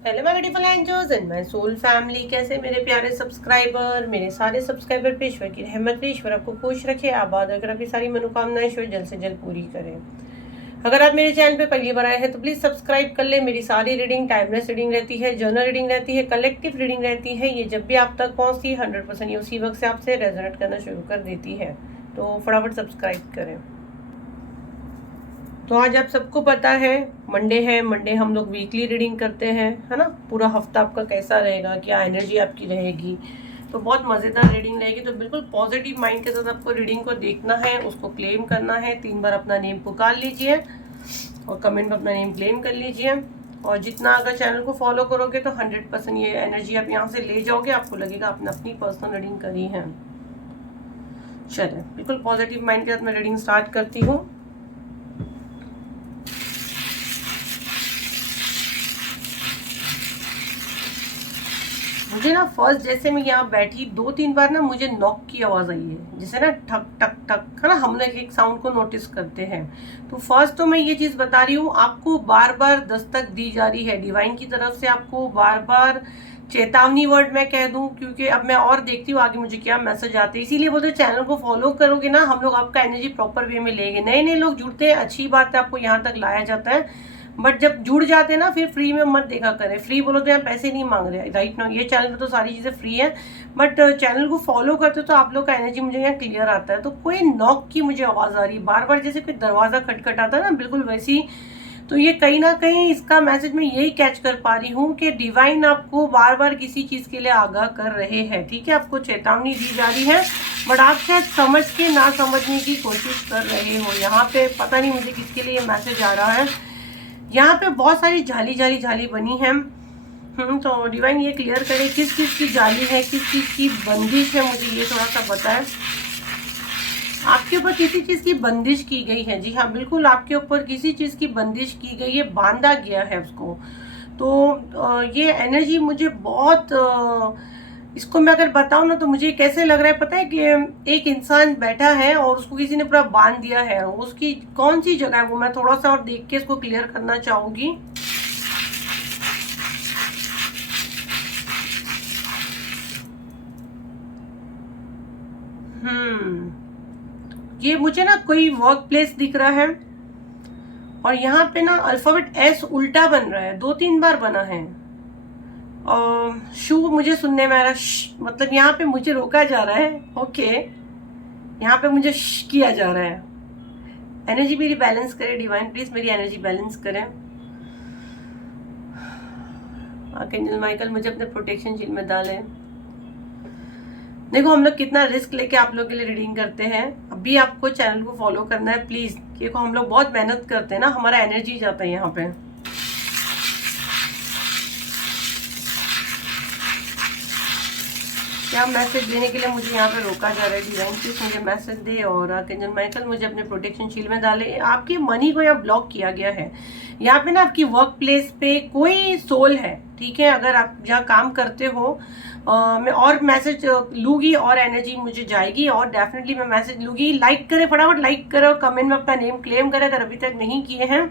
Hello my beautiful angels and my soul family. कैसे मेरे प्यारे सब्सक्राइबर, मेरे सारे सब्सक्राइबर पे ईश्वर की रहमत पे ईश्वर आपको खुश रखे, आबाद रखे, आपकी सारी मनोकामनाएं ईश्वर जल्द से जल्द पूरी करें। अगर आप मेरे चैनल पे पहली बार आए हैं तो प्लीज़ सब्सक्राइब कर ले। मेरी सारी रीडिंग टाइमलेस रीडिंग रहती है, जर्नल रीडिंग रहती है, कलेक्टिव रीडिंग रहती है। ये जब भी आप तक पहुँचती है 100% ये उसी वक्त से आपसे रेजोनेट करना शुरू कर देती है, तो फटाफट सब्सक्राइब करें। तो आज आप सबको पता है मंडे है। मंडे हम लोग वीकली रीडिंग करते हैं, है ना। पूरा हफ्ता आपका कैसा रहेगा, क्या एनर्जी आपकी रहेगी, तो बहुत मज़ेदार रीडिंग रहेगी। तो बिल्कुल पॉजिटिव माइंड के साथ आपको रीडिंग को देखना है, उसको क्लेम करना है। 3 बार अपना नेम पुकार लीजिए और कमेंट में अपना नेम क्लेम कर लीजिए। और जितना अगर चैनल को फॉलो करोगे तो 100% ये एनर्जी आप यहाँ से ले जाओगे, आपको लगेगा आपने अपनी पर्सनल रीडिंग करी है। चलिए, बिल्कुल पॉजिटिव माइंड के साथ मैं रीडिंग स्टार्ट करती हूँ। मुझे ना फर्स्ट जैसे मैं यहाँ बैठी 2-3 बार ना मुझे नॉक की आवाज़ आई है, जैसे ना ठक ठक ठक, है ना। हम लोग एक साउंड को नोटिस करते हैं। तो फर्स्ट तो मैं ये चीज़ बता रही हूँ, आपको बार बार दस्तक दी जा रही है डिवाइन की तरफ से, आपको बार बार चेतावनी वर्ड मैं कह दूं, क्योंकि अब मैं और देखती हूँ आगे मुझे क्या मैसेज आते हैं। इसीलिए बोलते चैनल को फॉलो करोगे ना, हम लोग आपका एनर्जी प्रॉपर वे में लेंगे। नए नए लोग जुड़ते हैं, अच्छी बात है, आपको यहाँ तक लाया जाता है। बट जब जुड़ जाते हैं ना, फिर फ्री में मत देखा करें। फ्री बोलो तो यहाँ पैसे नहीं मांग रहे, राइट ना। ये चैनल पे तो सारी चीज़ें फ्री है, बट चैनल को फॉलो करते हो तो आप लोग का एनर्जी मुझे यहाँ क्लियर आता है। तो कोई नॉक की मुझे आवाज़ आ रही है बार बार, जैसे कोई दरवाज़ा खटखटाता है ना, बिल्कुल वैसी। तो ये कहीं ना कहीं इसका मैसेज मैं यही कैच कर पा रही हूँ कि डिवाइन आपको बार बार किसी चीज़ के लिए आगाह कर रहे हैं, ठीक है। आपको चेतावनी दी जा रही है, बट आप शायद समझ के ना समझने की कोशिश कर रहे हो। यहाँ पे पता नहीं मुझे किसके लिए ये मैसेज आ रहा है। यहाँ पे बहुत सारी जाली बनी है। तो डिवाइन ये क्लियर करे किस चीज़ की जाली है, किस चीज़ की बंदिश है, मुझे ये थोड़ा सा बताएं। आपके ऊपर किसी चीज़ की बंदिश की गई है। जी हाँ, बिल्कुल आपके ऊपर किसी चीज़ की बंदिश की गई है, बांधा गया है उसको। तो ये एनर्जी मुझे बहुत इसको मैं अगर बताऊँ ना, तो मुझे कैसे लग रहा है पता है कि एक इंसान बैठा है और उसको किसी ने पूरा बांध दिया है। उसकी कौन सी जगह है वो मैं थोड़ा सा और देख के इसको क्लियर करना चाहूँगी। ये मुझे ना कोई वर्क प्लेस दिख रहा है और यहाँ पे ना अल्फाबेट एस उल्टा बन रहा है, 2-3 बार बना है। शू मुझे सुनने में आ रहा है, मतलब यहाँ पे मुझे रोका जा रहा है। ओके, यहाँ पे मुझे किया जा रहा है। एनर्जी मेरी बैलेंस करे डिवाइन, प्लीज मेरी एनर्जी बैलेंस करें। आर्कएंजल माइकल मुझे अपने प्रोटेक्शन शील्ड में डालें। देखो हम लोग कितना रिस्क लेके आप लोगों के लिए रीडिंग करते हैं। अभी आपको चैनल को फॉलो करना है प्लीज, देखो हम लोग बहुत मेहनत करते हैं ना, हमारा एनर्जी जाता है यहाँ पे। क्या मैसेज देने के लिए मुझे यहाँ पे रोका जा रहा है डिवाइन, प्लीज मुझे मैसेज दे। और आर्कएंजल माइकल मुझे अपने प्रोटेक्शन शील्ड में डाले। आपके मनी को यहाँ ब्लॉक किया गया है। यहाँ पे ना आपकी वर्क प्लेस पे कोई सोल है, ठीक है। अगर आप जहाँ काम करते हो मैं और मैसेज लूँगी और एनर्जी मुझे जाएगी, और डेफिनेटली मैं मैसेज लूँगी। लाइक करें, फटाफट लाइक करो, कमेंट में अपना नेम क्लेम करें अगर अभी तक नहीं किए हैं,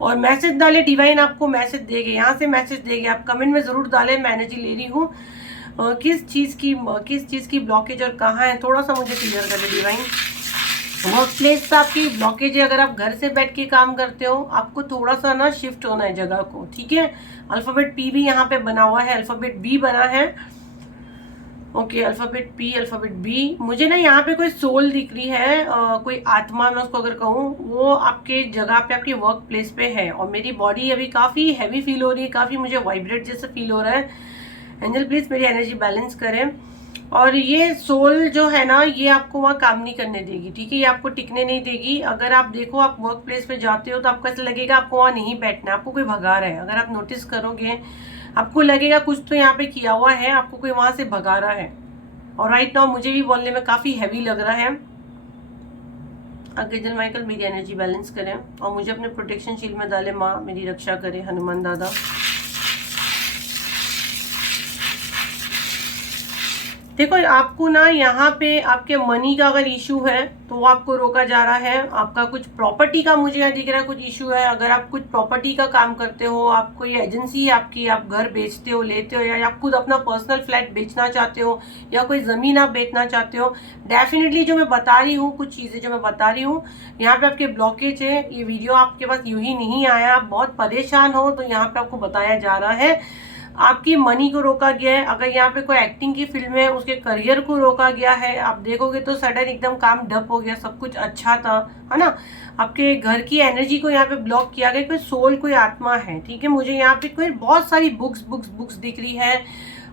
और मैसेज डाले। डिवाइन आपको मैसेज देंगे, यहाँ से मैसेज देंगे। आप कमेंट में ज़रूर डालें मैं एनर्जी ले रही हूँ। किस चीज़ की ब्लॉकेज और कहाँ है, थोड़ा सा मुझे क्लियर कर दे डिवाइन। वर्क प्लेस पे आपकी ब्लॉकेज है। अगर आप घर से बैठ के काम करते हो, आपको थोड़ा सा ना शिफ्ट होना है जगह को, ठीक है। अल्फाबेट पी भी यहाँ पे बना हुआ है, अल्फाबेट बी बना है। Okay, alphabet P, alphabet B. मुझे ना यहाँ पे कोई सोल दिख रही है, कोई आत्मा मैं उसको अगर कहूँ, वो आपके जगह पे, आपके वर्क प्लेस पे है। और मेरी बॉडी अभी काफ़ी हैवी फील हो रही है, काफ़ी मुझे वाइब्रेट जैसा फील हो रहा है। एंजल प्लीज मेरी एनर्जी बैलेंस करें। और ये सोल जो है ना, ये आपको वहाँ काम नहीं करने देगी, ठीक है। ये आपको टिकने नहीं देगी। अगर आप देखो, आप वर्क प्लेस पे जाते हो तो आपको ऐसा लगेगा आपको वहाँ नहीं बैठना है, आपको कोई भगा रहा है। अगर आप नोटिस करोगे आपको लगेगा कुछ तो यहाँ पे किया हुआ है, आपको कोई वहाँ से भगा रहा है। और राइट नाउ मुझे भी बोलने में काफ़ी हैवी लग रहा है। आर्कएंजल माइकल मेरी एनर्जी बैलेंस करें और मुझे अपने प्रोटेक्शन शील्ड में डालें। माँ मेरी रक्षा करे, हनुमान दादा। देखो आपको ना यहाँ पे आपके मनी का अगर इशू है तो वो आपको रोका जा रहा है। आपका कुछ प्रॉपर्टी का मुझे यहाँ दिख रहा है कुछ इशू है। अगर आप कुछ प्रॉपर्टी का काम करते हो, आप कोई एजेंसी है आपकी, आप घर बेचते हो, लेते हो, या आप खुद अपना पर्सनल फ्लैट बेचना चाहते हो, या कोई ज़मीन आप बेचना चाहते हो, डेफिनेटली जो मैं बता रही हूँ, कुछ चीज़ें जो मैं बता रही हूँ, यहाँ पे आपके ब्लॉकेज है। ये वीडियो आपके पास यूं ही नहीं आया, आप बहुत परेशान हो तो यहाँ पे आपको बताया जा रहा है। आपकी मनी को रोका गया है। अगर यहाँ पे कोई एक्टिंग की फिल्म है, उसके करियर को रोका गया है। आप देखोगे तो सडन एकदम काम डप हो गया, सब कुछ अच्छा था, है ना। आपके घर की एनर्जी को यहाँ पे ब्लॉक किया गया। कोई सोल, कोई आत्मा है, ठीक है। मुझे यहाँ पे कोई बहुत सारी बुक्स बुक्स बुक्स दिख रही है।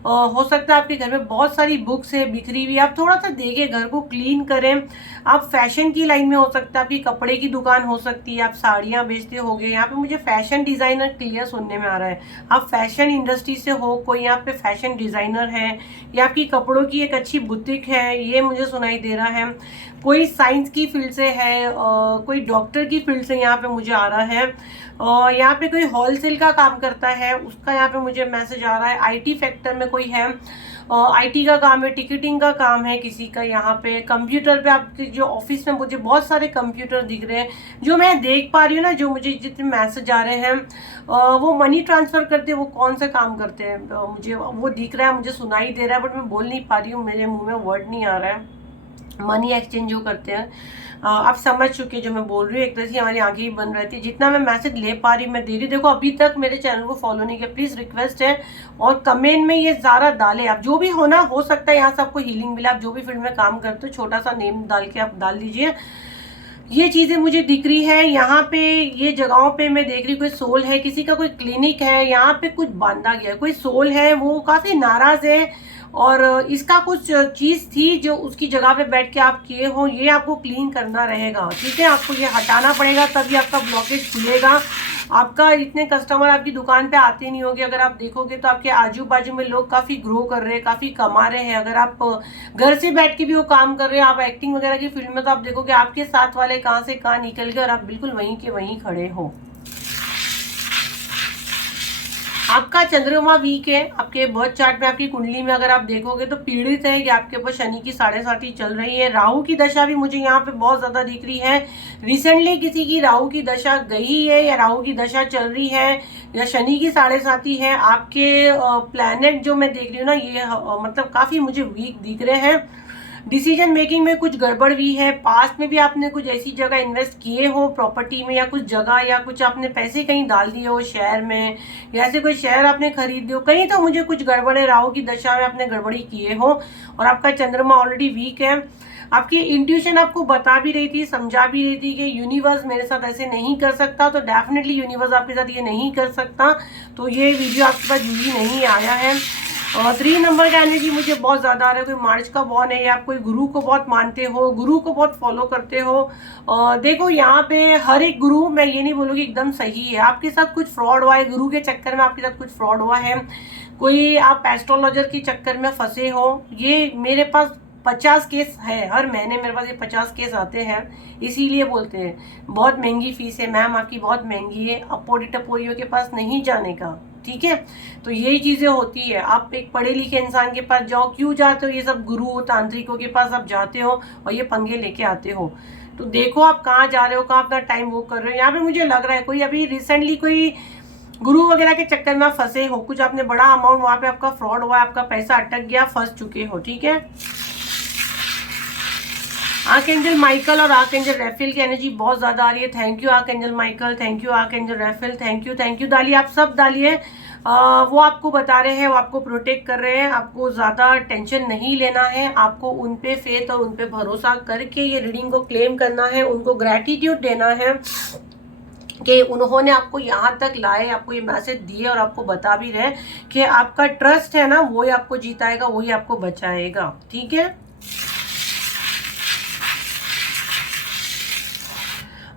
हो सकता है आपके घर में बहुत सारी बुक्स है बिखरी हुई। आप थोड़ा सा देखें, घर को क्लीन करें। आप फैशन की लाइन में हो सकता है, आपकी कपड़े की दुकान हो सकती है, आप साड़ियाँ बेचते होगे। यहाँ पे मुझे फैशन डिजाइनर क्लियर सुनने में आ रहा है। आप फैशन इंडस्ट्री से हो, कोई यहाँ पे फैशन डिजाइनर है, या आपकी कपड़ों की एक अच्छी बुटीक है, ये मुझे सुनाई दे रहा है। कोई साइंस की फील्ड से है, कोई डॉक्टर की फील्ड से यहाँ पे मुझे आ रहा है। यहाँ पे कोई होलसेल का काम करता है, उसका यहाँ पे मुझे मैसेज आ रहा है। आईटी सेक्टर में कोई है, आईटी का काम है, टिकटिंग का काम है किसी का। यहाँ पे कंप्यूटर पे आपके जो ऑफिस में मुझे बहुत सारे कंप्यूटर दिख रहे हैं, जो मैं देख पा रही हूँ ना, जो मुझे जितने मैसेज आ रहे हैं, वो मनी ट्रांसफर करते हैं। वो कौन सा काम करते हैं मुझे वो दिख रहा है, मुझे सुनाई दे रहा है, बट मैं बोल नहीं पा रही हूँ, मेरे मुंह में वर्ड नहीं आ रहा है। मनी एक्सचेंज जो करते हैं, आप समझ चुके जो मैं बोल रही हूँ। एक तरह से हमारी आंखें ही बंद रहती है। जितना मैं मैसेज ले पा रही हूँ मैं दे रही हूँ। देखो अभी तक मेरे चैनल को फॉलो नहीं किया, प्लीज रिक्वेस्ट है, और कमेंट में ये सारा डाले। आप जो भी होना हो सकता है यहाँ से आपको हीलिंग मिला। आप जो भी फील्ड में काम करते हो, छोटा सा नेम डाल के आप डाल दीजिए। ये चीजें मुझे दिख रही है। यहाँ पे ये जगहों पे मैं देख रही हूँ कोई सोल है, किसी का कोई क्लिनिक है, यहाँ पे कुछ बांधा गया है। कोई सोल है, वो काफी नाराज है, और इसका कुछ चीज थी जो उसकी जगह पे बैठ के आप किए हो, ये आपको क्लीन करना रहेगा, ठीक है। आपको ये हटाना पड़ेगा, तभी आपका ब्लॉकेज खुलेगा। आपका इतने कस्टमर आपकी दुकान पे आते नहीं होंगे। अगर आप देखोगे तो आपके आजू बाजू में लोग काफी ग्रो कर रहे हैं, काफी कमा रहे हैं। अगर आप घर से बैठ के भी वो काम कर रहे हैं, आप एक्टिंग वगैरह की फील्ड में, तो आप देखोगे आपके साथ वाले कहाँ से कहाँ निकल गए और आप बिल्कुल वहीं के वहीं खड़े हो। आपका चंद्रमा वीक है। आपके बर्थ चार्ट में, आपकी कुंडली में अगर आप देखोगे तो पीड़ित है कि आपके ऊपर शनि की 7.5 चल रही है। राहु की दशा भी मुझे यहाँ पे बहुत ज्यादा दिख रही है। रिसेंटली किसी की राहु की दशा गई है, या राहु की दशा चल रही है, या शनि की 7.5 है। आपके प्लैनेट जो मैं देख रही हूँ ना, ये मतलब काफी मुझे वीक दिख रहे हैं। डिसीजन मेकिंग में कुछ गड़बड़ भी है। पास्ट में भी आपने कुछ ऐसी जगह इन्वेस्ट किए हो प्रॉपर्टी में, या कुछ जगह, या कुछ आपने पैसे कहीं डाल दिए हो शेयर में, या ऐसे कोई शेयर आपने खरीदे हो कहीं, तो मुझे कुछ गड़बड़ है। राहु की दशा में आपने गड़बड़ी किए हो, और आपका चंद्रमा ऑलरेडी वीक है। आपकी इंट्यूशन आपको बता भी रही थी, समझा भी रही थी कि यूनिवर्स मेरे साथ ऐसे नहीं कर सकता, तो डेफिनेटली यूनिवर्स आपके साथ ये नहीं कर सकता। तो ये वीडियो आपके पास यूं ही नहीं आया है। 3 नंबर का एनर्जी मुझे बहुत ज्यादा आ रहा है। कोई मार्च का बॉर्न है, या आप कोई गुरु को बहुत मानते हो, गुरु को बहुत फॉलो करते हो। देखो यहाँ पे हर एक गुरु, मैं ये नहीं बोलूँगी एकदम सही है। आपके साथ कुछ फ्रॉड हुआ है, गुरु के चक्कर में आपके साथ कुछ फ्रॉड हुआ है। कोई आप एस्ट्रोलॉजर के चक्कर में फंसे हो। ये मेरे पास 50 केस है, हर महीने मेरे पास ये 50 केस आते हैं। इसीलिए बोलते हैं बहुत महंगी फीस है मैम, आपकी बहुत महंगी है, अपोरी टपोरियों के पास नहीं जाने का, ठीक है। तो यही चीजें होती है। आप एक पढ़े लिखे इंसान के पास जाओ, क्यों जाते हो? ये सब गुरु तांत्रिकों के पास आप जाते हो और ये पंगे लेके आते हो। तो देखो आप कहाँ जा रहे हो, कहाँ अपना टाइम वो कर रहे हो। यहाँ पे मुझे लग रहा है कोई अभी रिसेंटली कोई गुरु वगैरह के चक्कर में आप फंसे हो, कुछ आपने बड़ा अमाउंट वहां पे आपका फ्रॉड हुआ, आपका पैसा अटक गया, फंस चुके हो, ठीक है। आर्कएंजल माइकल और आर्कएंजल रैफेल की एनर्जी बहुत ज्यादा आ रही है। Thank you archangel Michael, thank you archangel Raphael, thank you डालिए, आप सब डालिए। वो आपको बता रहे हैं, वो आपको प्रोटेक्ट कर रहे हैं। आपको ज्यादा टेंशन नहीं लेना है, आपको उन पे फेथ और उन पे भरोसा करके ये रीडिंग को क्लेम करना है। उनको ग्रेटिट्यूड देना है कि उन्होंने आपको यहाँ तक लाए, आपको ये मैसेज दिए, और आपको बता भी रहे कि आपका ट्रस्ट है ना, वही आपको जिताएगा, वही आपको बचाएगा, ठीक है।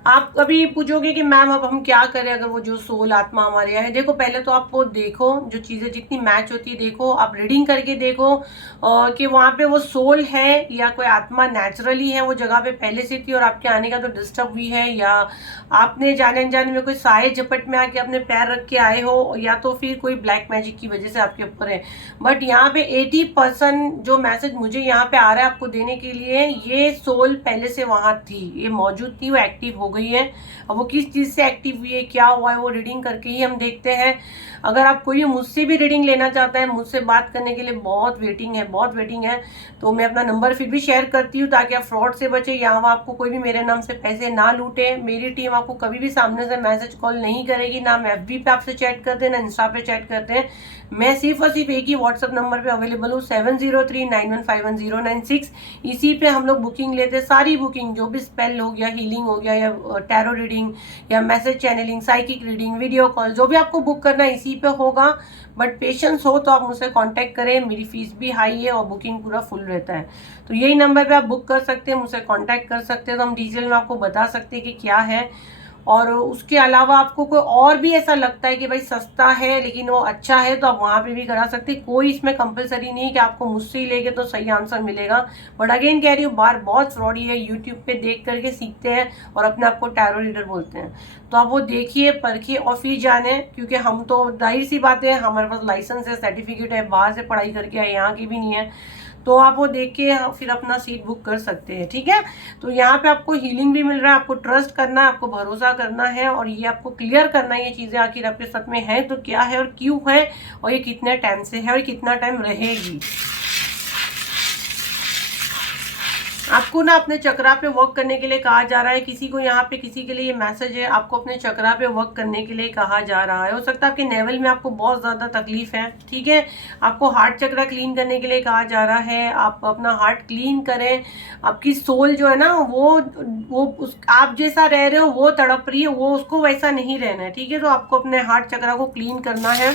आप कभी पूछोगे कि मैम अब हम क्या करें अगर वो जो सोल आत्मा हमारे यहाँ है। देखो पहले तो आप वो देखो, जो चीज़ें जितनी मैच होती है देखो, आप रीडिंग करके देखो कि वहाँ पे वो सोल है या कोई आत्मा नेचुरली है वो जगह पे पहले से थी और आपके आने का तो डिस्टर्ब हुई है, या आपने जाने अनजाने में कोई साए झपट में आके अपने पैर रख के आए हो, या तो फिर कोई ब्लैक मैजिक की वजह से आपके ऊपर है। बट यहाँ पे 80% जो मैसेज मुझे यहाँ पे आ रहा है आपको देने के लिए, ये सोल पहले से वहाँ थी, ये मौजूद थी, वो एक्टिव हो गई है। अब वो किस चीज़ से एक्टिव हुई है, क्या हुआ है, वो रीडिंग करके ही हम देखते हैं। अगर आप कोई मुझसे भी रीडिंग लेना चाहता है, मुझसे बात करने के लिए बहुत वेटिंग है, बहुत वेटिंग है, तो मैं अपना नंबर फिर भी शेयर करती हूँ ताकि आप फ्रॉड से बचे, यहाँ आपको कोई भी मेरे नाम से पैसे ना लूटे। मेरी टीम आपको कभी भी सामने से मैसेज कॉल नहीं करेगी, ना हम FB पे आपसे चैट करते हैं, ना इंस्टा पे चैट करते हैं। मैं सिर्फ और सिर्फ एक ही व्हाट्सअप नंबर पे अवेलेबल हूँ, 7039151096। इसी पे हम लोग बुकिंग लेते हैं, सारी बुकिंग, जो भी स्पेल हो गया, हीलिंग हो गया, या टैरो रीडिंग, या message channelling, psychic reading, video call, जो भी आपको बुक करना है इसी पे होगा। बट पेशेंस हो तो आप मुझसे कांटेक्ट करें, मेरी फीस भी हाई है और बुकिंग पूरा फुल रहता है। तो यही नंबर पे आप बुक कर सकते हैं, मुझसे कांटेक्ट कर सकते हैं, तो हम डिटेल में आपको बता सकते हैं कि क्या है। और उसके अलावा आपको कोई और भी ऐसा लगता है कि भाई सस्ता है लेकिन वो अच्छा है, तो आप वहाँ पे भी करा सकते हैं। कोई इसमें कंपलसरी नहीं है कि आपको मुझसे ही लेके तो सही आंसर मिलेगा। बट अगेन कह रही हूँ, बार बहुत फ्रॉडी है, यूट्यूब पे देख करके सीखते हैं और अपने आप को टैरो रीडर बोलते हैं। तो आप वो देखिए, परखिए और फिर जाने, क्योंकि हम तो जाहिर सी बात है, हमारे पास लाइसेंस है, सर्टिफिकेट है, बाहर से पढ़ाई करके आए, यहाँ की भी नहीं है। तो आप वो देख के फिर अपना सीट बुक कर सकते हैं, ठीक है। तो यहाँ पे आपको हीलिंग भी मिल रहा है, आपको ट्रस्ट करना है, आपको भरोसा करना है, और ये आपको क्लियर करना है ये चीज़ें आखिर आपके साथ में है तो क्या है और क्यों है, और ये कितने टाइम से है और कितना टाइम रहेगी। आपको ना अपने चक्रा पे वर्क करने के लिए कहा जा रहा है। किसी को यहाँ पे, किसी के लिए ये मैसेज है, आपको अपने चक्रा पे वर्क करने के लिए कहा जा रहा है। हो सकता है आपके नेवल में आपको बहुत ज़्यादा तकलीफ है, ठीक है। आपको हार्ट चक्रा क्लीन करने के लिए कहा जा रहा है। आप अपना हार्ट क्लीन करें। आपकी सोल जो है ना, वो आप जैसा रह रहे हो वो तड़प रही है, वो उसको वैसा नहीं रहना है, ठीक है। तो आपको अपने हार्ट चक्रा को क्लीन करना है।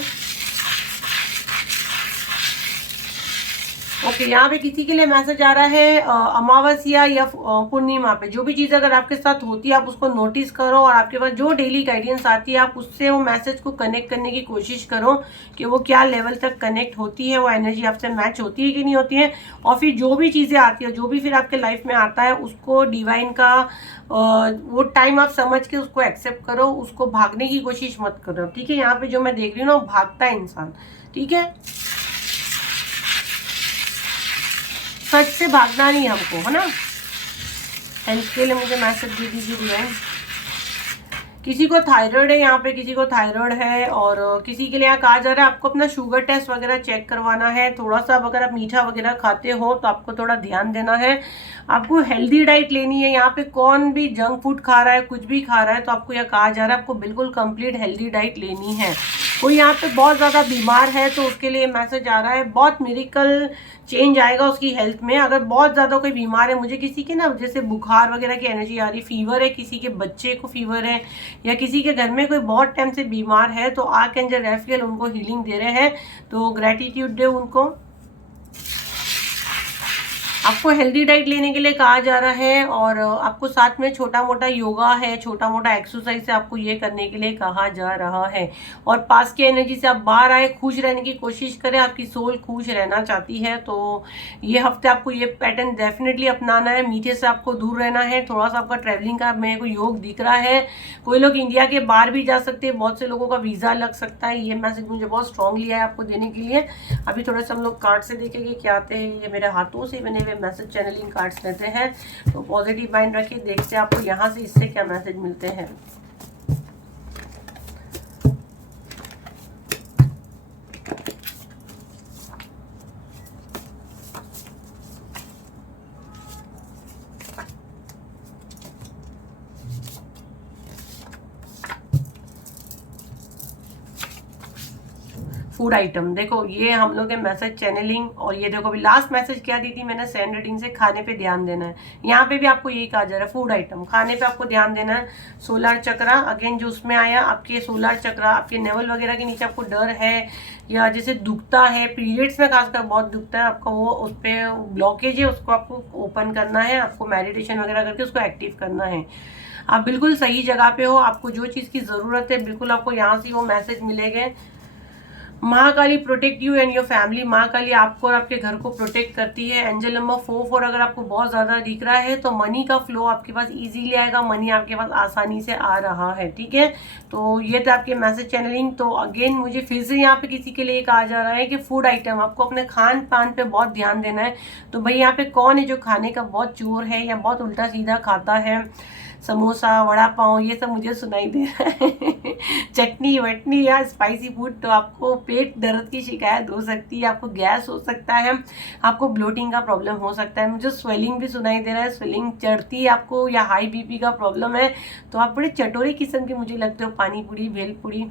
ओके, यहाँ पे किसी के लिए मैसेज आ रहा है अमावस्या या पूर्णिमा पे जो भी चीज़ अगर आपके साथ होती है आप उसको नोटिस करो, और आपके पास जो डेली गाइडेंस आती है आप उससे वो मैसेज को कनेक्ट करने की कोशिश करो कि वो क्या लेवल तक कनेक्ट होती है, वो एनर्जी आपसे मैच होती है कि नहीं होती है। और फिर जो भी चीज़ें आती है, जो भी फिर आपके लाइफ में आता है, उसको डिवाइन का वो टाइम आप समझ के उसको एक्सेप्ट करो, उसको भागने की कोशिश मत करो, ठीक है। यहाँ पे जो मैं देख रही हूँ ना, भागता है इंसान, ठीक है। सच से भागना नहीं हमको, है ना। हेल्थ के लिए मुझे मैसेज दे दीजिए डिवाइन। किसी को थायराइड है यहाँ पे, किसी को थायराइड है, और किसी के लिए यहाँ कहा जा रहा है आपको अपना शुगर टेस्ट वगैरह चेक करवाना है। थोड़ा सा अगर आप मीठा वगैरह खाते हो तो आपको थोड़ा ध्यान देना है। आपको हेल्दी डाइट लेनी है। यहाँ पे कौन भी जंक फूड खा रहा है, कुछ भी खा रहा है, तो आपको यह कहा जा रहा है आपको बिल्कुल कंप्लीट हेल्दी डाइट लेनी है। कोई यहाँ पे बहुत ज़्यादा बीमार है तो उसके लिए मैसेज आ रहा है बहुत मिरेकल चेंज आएगा उसकी हेल्थ में। अगर बहुत ज़्यादा कोई बीमार है, मुझे किसी के ना जैसे बुखार वगैरह की एनर्जी आ रही, फीवर है, किसी के बच्चे को फीवर है, या किसी के घर में कोई बहुत टाइम से बीमार है, तो आर्कएंजल रैफेल उनको हीलिंग दे रहे हैं। तो ग्रेटिट्यूड दे उनको। आपको हेल्दी डाइट लेने के लिए कहा जा रहा है, और आपको साथ में छोटा मोटा योगा है, छोटा मोटा एक्सरसाइज है, आपको ये करने के लिए कहा जा रहा है। और पास की एनर्जी से आप बाहर आए, खुश रहने की कोशिश करें। आपकी सोल खुश रहना चाहती है, तो ये हफ्ते आपको ये पैटर्न डेफिनेटली अपनाना है। मीठे से आपको दूर रहना है। थोड़ा सा आपका ट्रैवलिंग का मेरे को योग दिख रहा है। कोई लोग इंडिया के बाहर भी जा सकते हैं, बहुत से लोगों का वीज़ा लग सकता है। ये मैसेज मुझे बहुत स्ट्रांगली है आपको देने के लिए। अभी थोड़ा सा हम लोग कार्ड से देखेंगे क्या आते हैं। ये मेरे हाथों से बने हुए मैसेज चैनलिंग कार्ड्स लेते हैं, तो पॉजिटिव माइंड रखिए। देखते हैं आपको यहाँ से इससे क्या मैसेज मिलते हैं। फूड आइटम, देखो ये हम लोग के मैसेज चैनलिंग। और ये देखो अभी लास्ट मैसेज क्या दी थी मैंने, सेंड रीडिंग से, खाने पे ध्यान देना है। यहाँ पे भी आपको यही कहा जा रहा है, फूड आइटम, खाने पे आपको ध्यान देना है। सोलर चक्रा अगेन जो उसमें आया, आपके सोलर चक्रा, आपके नेवल वगैरह के नीचे आपको डर है या जैसे दुखता है, पीरियड्स में खासकर बहुत दुखता है आपका, वो उस पर ब्लॉकेज है, उसको आपको ओपन करना है। आपको मेडिटेशन वगैरह करके उसको एक्टिव करना है। आप बिल्कुल सही जगह पे हो, आपको जो चीज़ की ज़रूरत है बिल्कुल आपको यहाँ से वो मैसेज मिलेंगे। Mahakali protect you and your family. Mahakali आपको और आपके घर को प्रोटेक्ट करती है। एंजल नंबर 44 अगर आपको बहुत ज़्यादा दिख रहा है तो मनी का फ्लो आपके पास इजीली आएगा, मनी आपके पास आसानी से आ रहा है, ठीक है। तो ये था आपके मैसेज चैनलिंग। तो अगेन मुझे फिर से यहाँ पे किसी के लिए कहा जा रहा है कि फूड आइटम आपको अपने खान पान पे बहुत ध्यान देना है। तो भाई यहाँ पे कौन है जो खाने का बहुत चोर है या बहुत उल्टा सीधा खाता है, समोसा वड़ा पाव ये सब मुझे सुनाई दे रहा है चटनी वटनी या स्पाइसी फूड, तो आपको पेट दर्द की शिकायत हो सकती है, आपको गैस हो सकता है, आपको ब्लोटिंग का प्रॉब्लम हो सकता है। मुझे स्वेलिंग भी सुनाई दे रहा है, स्वेलिंग चढ़ती है आपको, या हाई बीपी का प्रॉब्लम है तो आप बड़े चटोरे किस्म के मुझे लगते हो। पानी पूरी भेल पूरी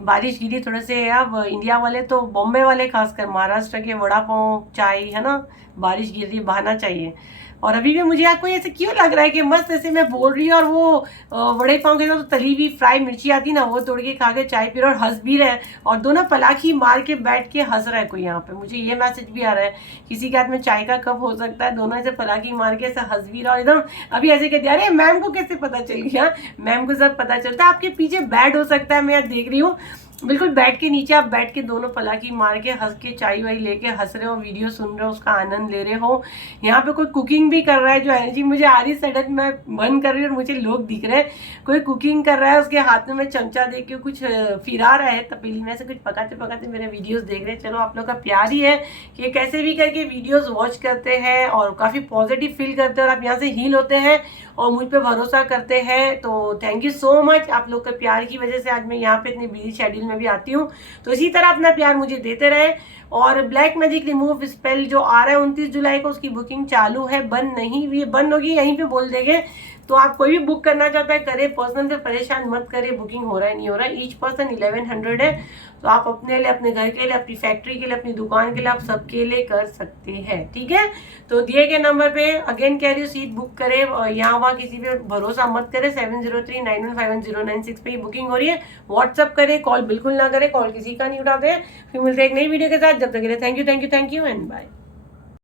बारिश गिरी थोड़े से। अब इंडिया वाले तो बॉम्बे वाले खासकर महाराष्ट्र के वड़ा पाव चाय है ना, बारिश गिर रही बहाना चाहिए। और अभी भी मुझे आपको ऐसे क्यों लग रहा है कि मस्त ऐसे मैं बोल रही हूँ और वो वड़े पाव के साथ तो तली हुई फ्राई मिर्ची आती ना, वो तोड़ के खा के चाय पी रहा और हंस भी रहे, और दोनों पलाखी मार के बैठ के हंस रहा है कोई यहाँ पे। मुझे ये मैसेज भी आ रहा है किसी के हाथ में चाय का कप हो सकता है, दोनों ऐसे पलाखी मार के ऐसे हंस भी रहा और एकदम अभी ऐसे कहते अरे मैम को कैसे पता चल गया। मैम को सब पता चलता है, आपके पीछे बैड हो सकता है, मैं यहाँ देख रही हूँ बिल्कुल बैठ के नीचे आप बैठ के दोनों पलाकी मार के हंस के चाय वाई लेके हंस रहे हो, वीडियो सुन रहे हो, उसका आनंद ले रहे हो। यहाँ पे कोई कुकिंग भी कर रहा है, जो एनर्जी मुझे आ रही सडन मैं बंद कर रही हूँ और मुझे लोग दिख रहे हैं, कोई कुकिंग कर रहा है, उसके हाथ में मैं चमचा दे के कुछ फिरा रहा है तपेली में से, कुछ पकाते पकाते मेरे वीडियोस देख रहे हैं। चलो आप लोग का प्यार ही है कि कैसे भी करके वीडियोस वॉच करते हैं और काफ़ी पॉजिटिव फील करते हैं और आप यहाँ से हील होते हैं और मुझ पे भरोसा करते हैं। तो थैंक यू सो मच, आप लोग के प्यार की वजह से आज मैं यहाँ पे इतनी बिजी शेड्यूल में भी आती हूँ। तो इसी तरह अपना प्यार मुझे देते रहे। और ब्लैक मैजिक रिमूव स्पेल जो आ रहा है 29 जुलाई को, उसकी बुकिंग चालू है, बंद नहीं हुई, बंद होगी यहीं पे बोल देंगे। तो आप कोई भी बुक करना चाहता है करे, पर्सनल से परेशान मत करे, बुकिंग हो रहा है नहीं हो रहा है। ईच पर्सन 1100 है, तो आप अपने लिए, अपने घर के लिए, अपनी फैक्ट्री के लिए, अपनी दुकान के लिए, आप सबके लिए कर सकते हैं, ठीक है। तो दिए गए नंबर पे अगेन कह रही हूँ सीट बुक करे, यहाँ वहाँ किसी पे भरोसा मत करे। 7039151096 पे ही बुकिंग हो रही है। व्हाट्सअप करे, कॉल बिल्कुल ना करे, कॉल किसी का नहीं उठाते हैं। फिर मिलते हैं एक नई वीडियो के साथ, जब तक के लिए थैंक यू एंड बाय।